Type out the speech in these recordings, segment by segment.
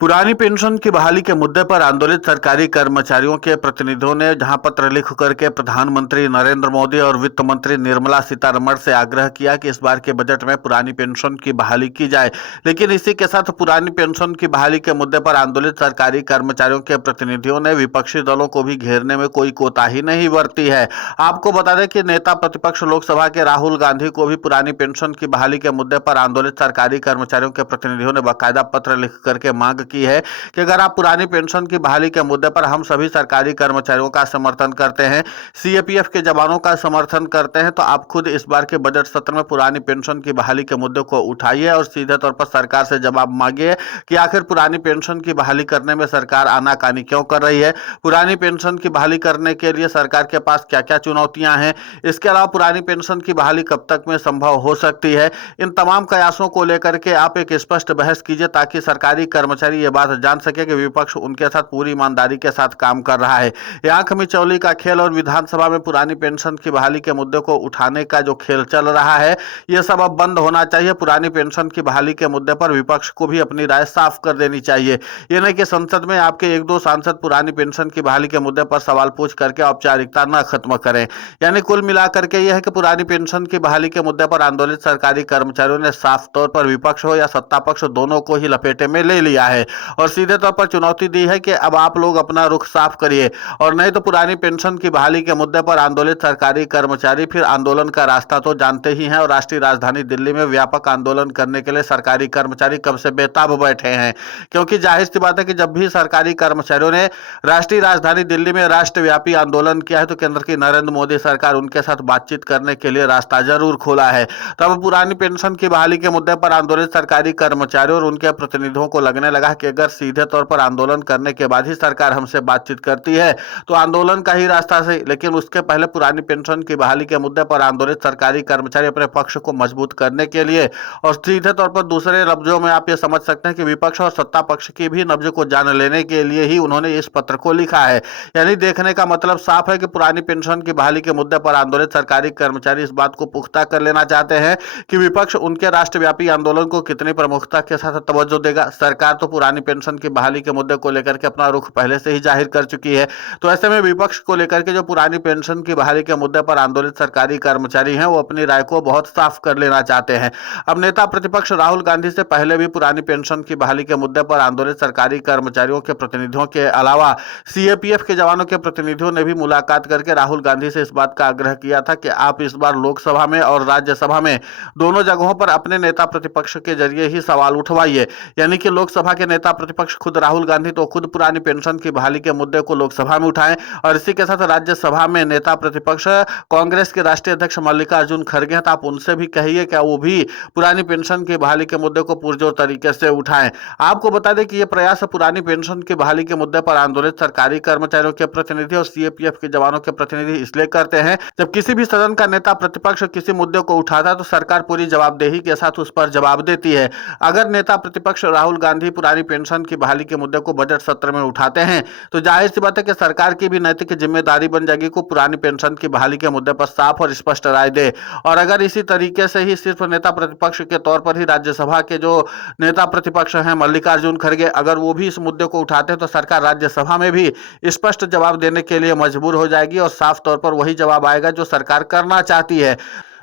पुरानी पेंशन की बहाली के मुद्दे पर आंदोलित सरकारी कर्मचारियों के प्रतिनिधियों ने जहां पत्र लिख करके प्रधानमंत्री नरेंद्र मोदी और वित्त मंत्री निर्मला सीतारमण से आग्रह किया कि इस बार के बजट में पुरानी पेंशन की बहाली की जाए, लेकिन इसी के साथ पुरानी पेंशन की बहाली के मुद्दे पर आंदोलित सरकारी कर्मचारियों के प्रतिनिधियों ने विपक्षी दलों को भी घेरने में कोई कोताही नहीं बरती है। आपको बता दें कि नेता प्रतिपक्ष लोकसभा के राहुल गांधी को भी पुरानी पेंशन की बहाली के मुद्दे पर आंदोलित सरकारी कर्मचारियों के प्रतिनिधियों ने बाकायदा पत्र लिख करके मांग की है कि अगर आप पुरानी पेंशन की बहाली के मुद्दे पर हम सभी सरकारी कर्मचारियों का समर्थन करते हैं, सीएपीएफ के जवानों का समर्थन करते हैं, तो आप खुद इस बार के बजट सत्र में पुरानी पेंशन की बहाली के मुद्दे को उठाइए और सीधे तौर पर सरकार से जवाब मांगिए कि आखिर पुरानी पेंशन की बहाली करने में सरकार आनाकानी क्यों कर रही है। पुरानी पेंशन की बहाली करने के लिए सरकार के पास क्या क्या चुनौतियां हैं, इसके अलावा पुरानी पेंशन की बहाली कब तक में संभव हो सकती है, इन तमाम कयासों को लेकर के आप एक स्पष्ट बहस कीजिए ताकि सरकारी कर्मचारी ये बात जान सके कि विपक्ष उनके साथ पूरी ईमानदारी के साथ काम कर रहा है। ये आंख मिचौली का खेल और विधानसभा में पुरानी पेंशन की बहाली के मुद्दे को उठाने का जो खेल चल रहा है, ये सब अब बंद होना चाहिए। पुरानी पेंशन की बहाली के मुद्दे पर विपक्ष को भी अपनी राय साफ कर देनी चाहिए। ये नहीं कि संसद में आपके एक दो सांसद पुरानी पेंशन की बहाली के मुद्दे पर सवाल पूछ करके औपचारिकता न खत्म करें। यानी कुल मिलाकर के यह है कि पुरानी पेंशन की बहाली के मुद्दे पर आंदोलित सरकारी कर्मचारियों ने साफ तौर पर विपक्ष हो या सत्ता पक्ष दोनों को ही लपेटे में ले लिया है और सीधे तौर पर चुनौती दी है कि अब आप लोग अपना रुख साफ करिए, और नहीं तो पुरानी पेंशन की बहाली के मुद्दे पर आंदोलित सरकारी कर्मचारी फिर आंदोलन का रास्ता तो जानते ही हैं और राष्ट्रीय राजधानी दिल्ली में व्यापक आंदोलन करने के लिए सरकारी कर्मचारी कब से बेताब बैठे हैं। क्योंकि जाहिर सी बात है कि जब भी सरकारी कर्मचारियों ने राष्ट्रीय राजधानी दिल्ली में राष्ट्रव्यापी आंदोलन किया है तो केंद्र की नरेंद्र मोदी सरकार उनके साथ बातचीत करने के लिए रास्ता जरूर खोला है। तब पुरानी पेंशन की बहाली के मुद्दे पर आंदोलित सरकारी कर्मचारियों और उनके प्रतिनिधियों को लगने लगा कि अगर सीधे तौर पर आंदोलन करने के बाद ही सरकार हमसे बातचीत करती है तो आंदोलन का ही रास्ता सही, लेकिन उसके पहले पुरानी पेंशन की बहाली के मुद्दे पर आंदोलित सरकारी कर्मचारी अपने पक्ष को मजबूत करने के लिए और सीधे तौर पर दूसरे लफ्जों में आप ये समझ सकते हैं कि विपक्ष और सत्ता पक्ष की भी नब्ज को जान लेने के लिए ही उन्होंने इस पत्र को लिखा है। यानी देखने का मतलब साफ है कि पुरानी पेंशन की बहाली के मुद्दे पर आंदोलित सरकारी कर्मचारी इस बात को पुख्ता कर लेना चाहते हैं कि विपक्ष उनके राष्ट्रव्यापी आंदोलन को कितनी प्रमुखता के साथ तवज्जो देगा। सरकार तो पुरानी पेंशन की बहाली के मुद्दे को लेकर के अपना रुख पहले से ही जाहिर कर चुकी है, तो ऐसे में विपक्ष को लेकर के जो पुरानी पेंशन की बहाली के मुद्दे पर आंदोलित सरकारी कर्मचारी हैं वो अपनी राय को बहुत साफ कर लेना चाहते हैं। अब नेता प्रतिपक्ष राहुल गांधी से पहले भी पुरानी पेंशन की बहाली के मुद्दे पर आंदोलित सरकारी कर्मचारियों के प्रतिनिधियों के अलावा सीएपीएफ के जवानों के प्रतिनिधियों ने भी मुलाकात करके राहुल गांधी से इस बात का आग्रह किया था कि आप इस बार लोकसभा में और राज्यसभा में दोनों जगहों पर अपने नेता प्रतिपक्ष के जरिए ही सवाल उठवाइए। यानी कि लोकसभा के नेता प्रतिपक्ष खुद राहुल गांधी तो खुद पुरानी पेंशन की बहाली के मुद्दे को लोकसभा में उठाएं और इसी के साथ राज्यसभा में नेता प्रतिपक्ष कांग्रेस के राष्ट्रीय अध्यक्ष मल्लिकार्जुन खड़गे हैं, तो आप उनसे भी कहिए कि वो भी पुरानी पेंशन की बहाली के मुद्दे को पुरजोर तरीके से उठाएं। आपको बता दें कि यह प्रयास पुरानी पेंशन की बहाली के मुद्दे पर आंदोलित सरकारी कर्मचारियों के प्रतिनिधि और सीएपीएफ के जवानों के प्रतिनिधि इसलिए करते हैं जब किसी भी सदन का नेता प्रतिपक्ष किसी मुद्दे को उठाता है तो सरकार पूरी जवाबदेही के साथ उस पर जवाब देती है। अगर नेता प्रतिपक्ष राहुल गांधी पुरानी पेंशन की बहाली के मुद्दे को बजट सत्र में उठाते हैं तो जाहिर सी बात है कि सरकार की भी नैतिक जिम्मेदारी बन जाएगी को पुरानी पेंशन की बहाली के मुद्दे पर साफ और स्पष्ट राय दे। और अगर इसी तरीके से ही सिर्फ नेता प्रतिपक्ष के तौर पर ही राज्यसभा के जो नेता प्रतिपक्ष हैं मल्लिकार्जुन खड़गे अगर वो भी इस मुद्दे को उठाते हैं तो सरकार राज्यसभा में भी स्पष्ट जवाब देने के लिए मजबूर हो जाएगी और साफ तौर पर वही जवाब आएगा जो सरकार करना चाहती है।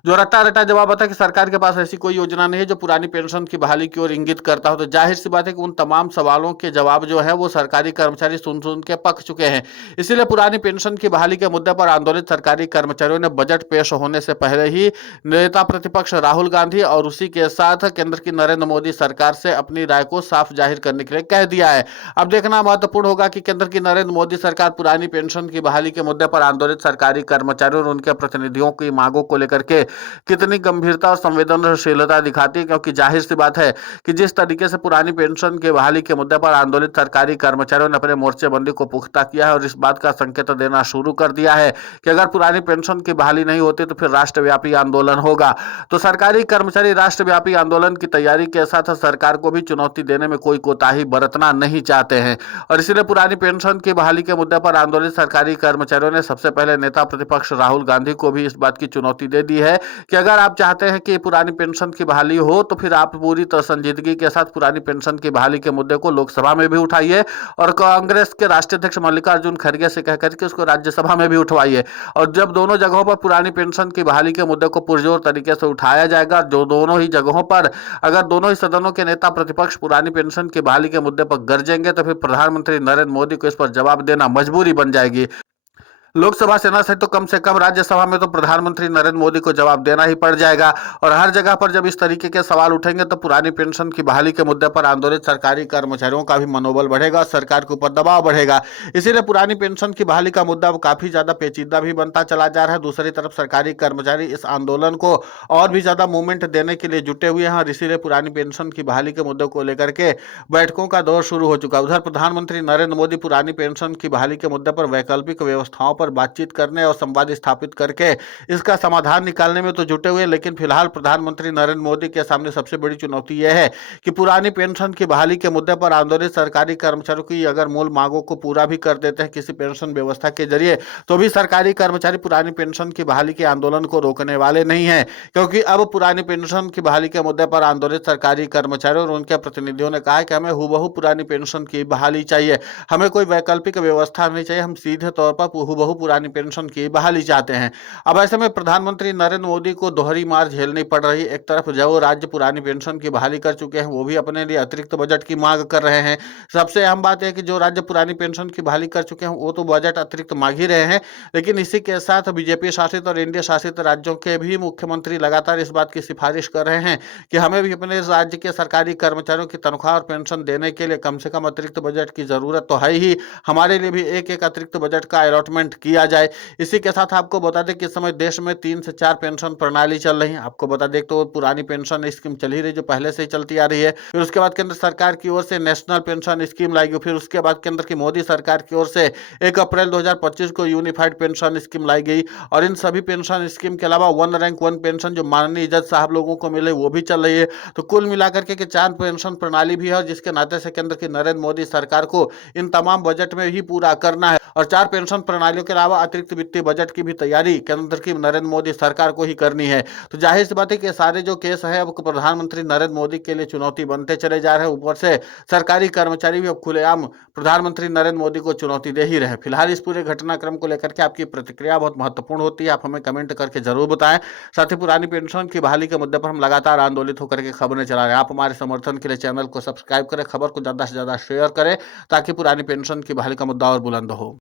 जो रट्टा रट्टा जवाब आता है कि सरकार के पास ऐसी कोई योजना नहीं है जो पुरानी पेंशन की बहाली की ओर इंगित करता हो, तो जाहिर सी बात है कि उन तमाम सवालों के जवाब जो है वो सरकारी कर्मचारी सुन सुन के पक चुके हैं। इसीलिए पुरानी पेंशन की बहाली के मुद्दे पर आंदोलित सरकारी कर्मचारियों ने बजट पेश होने से पहले ही नेता प्रतिपक्ष राहुल गांधी और उसी के साथ केंद्र की नरेंद्र मोदी सरकार से अपनी राय को साफ जाहिर करने के लिए कह दिया है। अब देखना महत्वपूर्ण होगा कि केंद्र की नरेंद्र मोदी सरकार पुरानी पेंशन की बहाली के मुद्दे पर आंदोलित सरकारी कर्मचारियों और उनके प्रतिनिधियों की मांगों को लेकर के कितनी गंभीरता और संवेदनशीलता दिखाती है, क्योंकि जाहिर सी बात है कि जिस तरीके से पुरानी पेंशन के बहाली के मुद्दे पर आंदोलित सरकारी कर्मचारियों ने अपने मोर्चेबंदी को पुख्ता किया है और इस बात का संकेत देना शुरू कर दिया है कि अगर पुरानी पेंशन की बहाली नहीं होती तो फिर राष्ट्रव्यापी आंदोलन होगा। तो सरकारी कर्मचारी राष्ट्रव्यापी आंदोलन की तैयारी के साथ सरकार को भी चुनौती देने में कोई कोताही बरतना नहीं चाहते हैं और इसलिए पुरानी पेंशन की बहाली के मुद्दे पर आंदोलित सरकारी कर्मचारियों ने सबसे पहले नेता प्रतिपक्ष राहुल गांधी को भी इस बात की चुनौती दे दी है कि अगर आप चाहते हैं कि पुरानी पेंशन की बहाली हो तो फिर आप पूरी तरह संजीदगी के साथ पुरानी पेंशन की बहाली के मुद्दे को लोकसभा में भी उठाइए और कांग्रेस के राष्ट्रीय अध्यक्ष मल्लिकार्जुन खड़गे से कहकर के उसको राज्यसभा में भी उठवाइए। और जब दोनों जगहों पर पुरानी पेंशन की बहाली के मुद्दे को पुरजोर तरीके से उठाया जाएगा, जो दोनों ही जगहों पर अगर दोनों ही सदनों के नेता प्रतिपक्ष पुरानी पेंशन की बहाली के मुद्दे पर गरजेंगे तो फिर प्रधानमंत्री नरेंद्र मोदी को इस पर जवाब देना मजबूरी बन जाएगी। लोकसभा सेना से तो कम से कम राज्यसभा में तो प्रधानमंत्री नरेंद्र मोदी को जवाब देना ही पड़ जाएगा। और हर जगह पर जब इस तरीके के सवाल उठेंगे तो पुरानी पेंशन की बहाली के मुद्दे पर आंदोलित सरकारी कर्मचारियों का भी मनोबल बढ़ेगा, सरकार के ऊपर दबाव बढ़ेगा। इसीलिए पुरानी पेंशन की बहाली का मुद्दा काफी ज्यादा पेचीदा भी बनता चला जा रहा है। दूसरी तरफ सरकारी कर्मचारी इस आंदोलन को और भी ज्यादा मूवमेंट देने के लिए जुटे हुए हैं और इसीलिए पुरानी पेंशन की बहाली के मुद्दे को लेकर के बैठकों का दौर शुरू हो चुका है। उधर प्रधानमंत्री नरेंद्र मोदी पुरानी पेंशन की बहाली के मुद्दे पर वैकल्पिक व्यवस्थाओं पर बातचीत करने और संवाद स्थापित करके इसका समाधान निकालने में तो जुटे हुए, लेकिन फिलहाल प्रधानमंत्री नरेंद्र मोदी के सामने सबसे बड़ी चुनौती यह है कि पुरानी पेंशन की बहाली के मुद्दे पर आंदोलित सरकारी कर्मचारियों की अगर मूल मांगों को पूरा भी कर देते हैं किसी पेंशन व्यवस्था के जरिए, तो भी सरकारी कर्मचारी पुरानी पेंशन की बहाली के आंदोलन को रोकने वाले नहीं है। क्योंकि अब पुरानी पेंशन की बहाली के मुद्दे पर आंदोलित सरकारी कर्मचारियों और उनके प्रतिनिधियों ने कहा है कि हमें हूबहू पुरानी पेंशन की बहाली चाहिए, हमें कोई वैकल्पिक व्यवस्था नहीं चाहिए, हम सीधे तौर पर हूबहू पुरानी पेंशन की बहाली चाहते हैं। अब ऐसे में प्रधानमंत्री नरेंद्र मोदी को दोहरी मार झेलनी पड़ रही। एक तरफ जो राज्य पुरानी पेंशन की बहाली कर चुके हैं वो भी अपने लिए अतिरिक्त बजट की मांग कर रहे हैं। सबसे अहम बात है कि जो राज्य पुरानी पेंशन की बहाली कर चुके हैं वो तो बजट अतिरिक्त मांग ही रहे हैं, लेकिन इसी के साथ बीजेपी शासित और इंडिया शासित राज्यों के भी मुख्यमंत्री लगातार इस बात की सिफारिश कर रहे हैं कि हमें भी अपने राज्य के सरकारी कर्मचारियों की तनख्वाह और पेंशन देने के लिए कम से कम अतिरिक्त बजट की जरूरत तो है ही, हमारे लिए भी एक एक अतिरिक्त बजट का अलॉटमेंट किया जाए। इसी के साथ आपको बता दें कि इस समय देश में 3 से 4 पेंशन प्रणाली चल रही है। आपको बता दें तो पुरानी पेंशन स्कीम चल ही रही जो पहले से ही चलती आ रही है, फिर उसके बाद केंद्र सरकार की ओर से नेशनल पेंशन स्कीम लाएगी, फिर उसके बाद केंद्र की मोदी सरकार की ओर से 1 अप्रैल 2025 को यूनिफाइड पेंशन स्कीम लाई गई। और इन सभी पेंशन स्कीम के अलावा वन रैंक वन पेंशन जो माननीय जज साहब लोगों को मिले वो भी चल रही है। तो कुल मिलाकर के 4 पेंशन प्रणाली भी है, जिसके नाते से केंद्र की नरेंद्र मोदी सरकार को इन तमाम बजट में ही पूरा करना है। और 4 पेंशन प्रणालियों के अलावा अतिरिक्त वित्तीय बजट की भी तैयारी केंद्र की नरेंद्र मोदी सरकार को ही करनी है। तो जाहिर सी बात है कि सारे जो केस है अब प्रधानमंत्री नरेंद्र मोदी के लिए चुनौती बनते चले जा रहे हैं। ऊपर से सरकारी कर्मचारी भी अब खुलेआम प्रधानमंत्री नरेंद्र मोदी को चुनौती दे ही रहे। फिलहाल इस पूरे घटनाक्रम को लेकर के आपकी प्रतिक्रिया बहुत महत्वपूर्ण होती है, आप हमें कमेंट करके जरूर बताएं। साथ ही पुरानी पेंशन की बहाली के मुद्दे पर हम लगातार आंदोलित होकर के खबरें चला रहे हैं। आप हमारे समर्थन के लिए चैनल को सब्सक्राइब करें, खबर को ज्यादा से ज्यादा शेयर करें ताकि पुरानी पेंशन की बहाली का मुद्दा और बुलंद हो।